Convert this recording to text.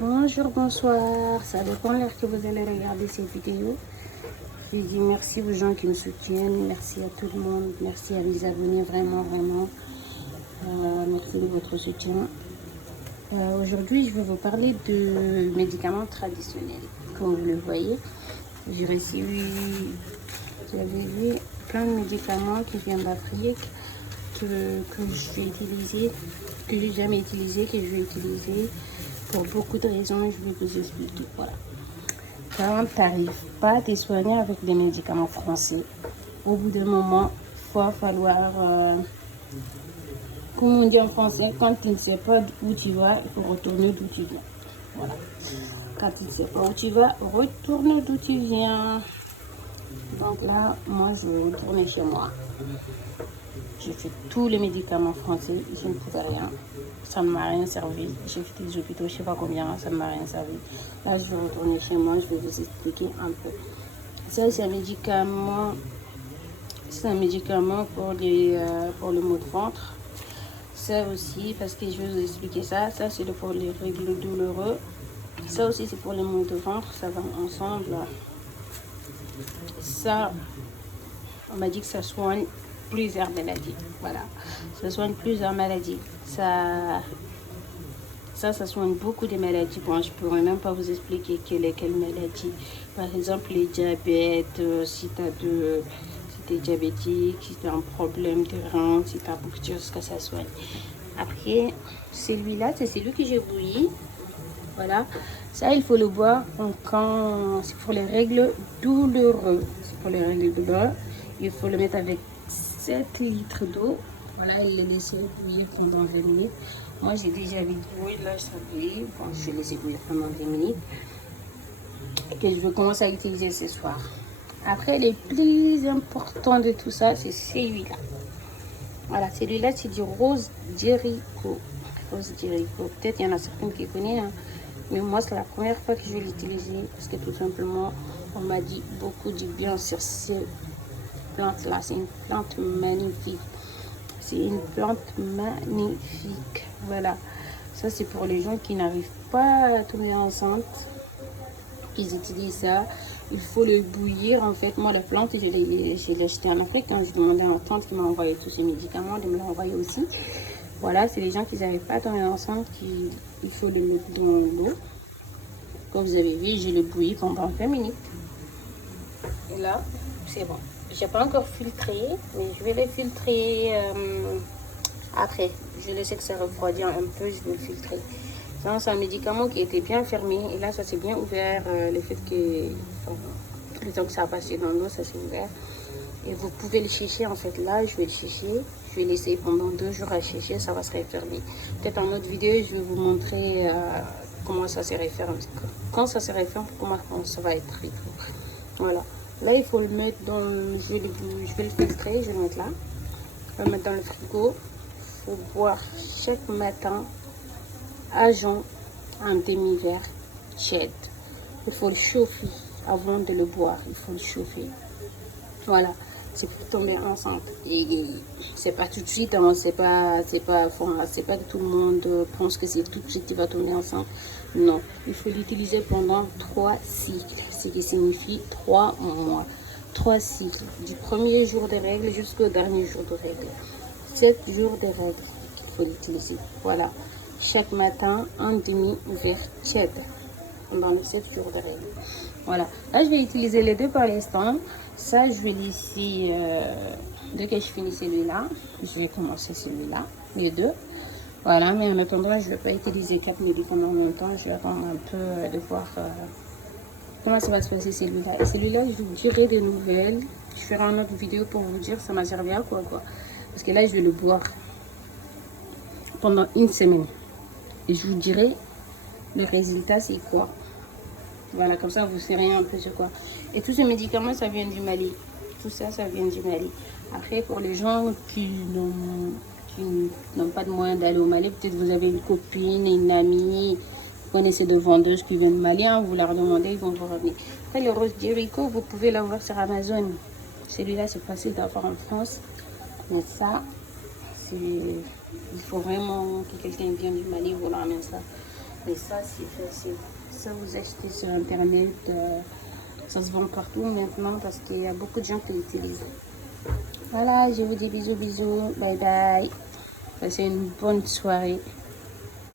Bonjour, bonsoir, ça dépend l'heure que vous allez regarder cette vidéo. Je dis merci aux gens qui me soutiennent, merci à tout le monde, merci à mes abonnés, vraiment. Merci de votre soutien. Aujourd'hui, je vais vous parler de médicaments traditionnels. Comme vous le voyez, j'ai reçu, j'avais vu plein de médicaments qui viennent d'Afrique, que je vais utiliser, que j'ai jamais utilisé, que je vais utiliser pour beaucoup de raisons. Je vais vous expliquer. Voilà. Quand tu n'arrives pas à te soigner avec des médicaments français, au bout d'un moment, il va falloir, comme on dit en français, quand tu ne sais pas où tu vas, il faut retourner d'où tu viens. Voilà. Quand tu ne sais pas où tu vas, retourne d'où tu viens. Donc là, moi, je vais retourner chez moi. J'ai fait tous les médicaments français, je ne trouvais rien. Ça ne m'a rien servi. J'ai fait des hôpitaux, je ne sais pas combien, ça ne m'a rien servi. Là, je vais retourner chez moi, je vais vous expliquer un peu. Ça, c'est un médicament pour le maux de ventre. Ça aussi, parce que je vais vous expliquer ça. Ça, c'est pour les règles douloureux. Ça aussi, c'est pour les maux de ventre. Ça va ensemble. Ça, on m'a dit que ça soigne plusieurs maladies. Voilà. Ça soigne plusieurs maladies. Ça soigne beaucoup de maladies. Bon, je ne pourrais même pas vous expliquer quelles maladies. Par exemple, les diabètes, si tu es diabétique, si tu as un problème de rein, si tu as beaucoup de choses que ça soigne. Après, celui-là, c'est celui que j'ai bouilli. Voilà. Ça, il faut le boire quand c'est pour les règles douloureuses. C'est pour les règles douloureuses. Il faut le mettre avec 7 litres d'eau. Voilà, il le laisse bouillir pendant 20 minutes. Moi, j'ai déjà bouilli, là, ça bouillit. Bon, je vais laisser bouillir pendant 20 minutes. Et que je vais commencer à utiliser ce soir. Après, le plus important de tout ça, c'est celui-là. Voilà, celui-là, c'est du rose Jericho. Rose Jericho. Peut-être il y en a certains qui connaissent, hein. Mais moi, c'est la première fois que je vais l'utiliser. Parce que tout simplement, on m'a dit beaucoup du bien sur cette plante-là. C'est une plante magnifique. C'est une plante magnifique. Voilà. Ça, c'est pour les gens qui n'arrivent pas à tomber enceinte. Ils utilisent ça. Il faut le bouillir. En fait, moi, la plante, je l'ai achetée en Afrique. Quand je demandais à ma tante qui m'a envoyé tous ces médicaments, de me l'envoyer aussi. Voilà, c'est les gens qui n'arrivent pas à tomber enceinte il faut le mettre dans l'eau. Comme vous avez vu, je le bouilli pendant 20 minutes. Et là, c'est bon. Je n'ai pas encore filtré, mais je vais le filtrer après. Je laisse que ça refroidit un peu, je vais le filtrer. C'est un médicament qui était bien fermé. Et là, ça s'est bien ouvert. Le fait que le temps que ça a passé dans l'eau, ça s'est ouvert. Et vous pouvez le sécher. En fait, là, je vais le sécher. Je vais laisser pendant 2 jours à sécher. Ça va se refermer. Peut-être en autre vidéo, je vais vous montrer comment ça se referme. Quand ça se referme, comment ça va être. Voilà. Là, il faut le mettre dans... Je vais le filtrer. Je vais le mettre là. Je vais le mettre dans le frigo. Il faut boire chaque matin à jeun un demi-verre tiède. Il faut le chauffer avant de le boire. Il faut le chauffer. Voilà. C'est pour tomber enceinte. Et c'est pas tout de suite. Hein. C'est pas que tout le monde pense que c'est tout de suite qu'il va tomber enceinte. Non. Il faut l'utiliser pendant 3 cycles. Ce qui signifie 3 mois. 3 cycles. Du premier jour de règles jusqu'au dernier jour de règles. 7 jours de règles qu'il faut l'utiliser. Voilà. Chaque matin, un demi-verre tiède pendant les 7 jours de règles. Voilà. Là, je vais utiliser les deux par l'instant. Ça, je vais laisser, dès que je finis celui-là, je vais commencer celui-là, les deux. Voilà, mais en attendant, je ne vais pas utiliser 4 médicaments en même temps. Je vais attendre un peu de voir comment ça va se passer celui-là. Et celui-là, je vous dirai des nouvelles. Je ferai une autre vidéo pour vous dire ça m'a servi à quoi. Parce que là, je vais le boire pendant 1 semaine. Et je vous dirai le résultat, c'est quoi. Voilà, comme ça, vous saurez un peu sur quoi. Et tous ces médicaments, ça vient du Mali. Tout ça, ça vient du Mali. Après, pour les gens qui n'ont pas de moyens d'aller au Mali, peut-être vous avez une copine, une amie, vous connaissez de vendeuses qui viennent du Mali, hein, vous leur demandez, ils vont vous revenir. Après, le rose Jericho, vous pouvez l'avoir sur Amazon. Celui-là, c'est facile d'avoir en France. Mais ça, il faut vraiment que quelqu'un vienne du Mali, vous ramène ça. Et ça, c'est facile. Ça, vous achetez sur Internet. Ça se vend partout maintenant parce qu'il y a beaucoup de gens qui l'utilisent. Voilà, je vous dis bisous, bisous. Bye bye. Passez une bonne soirée.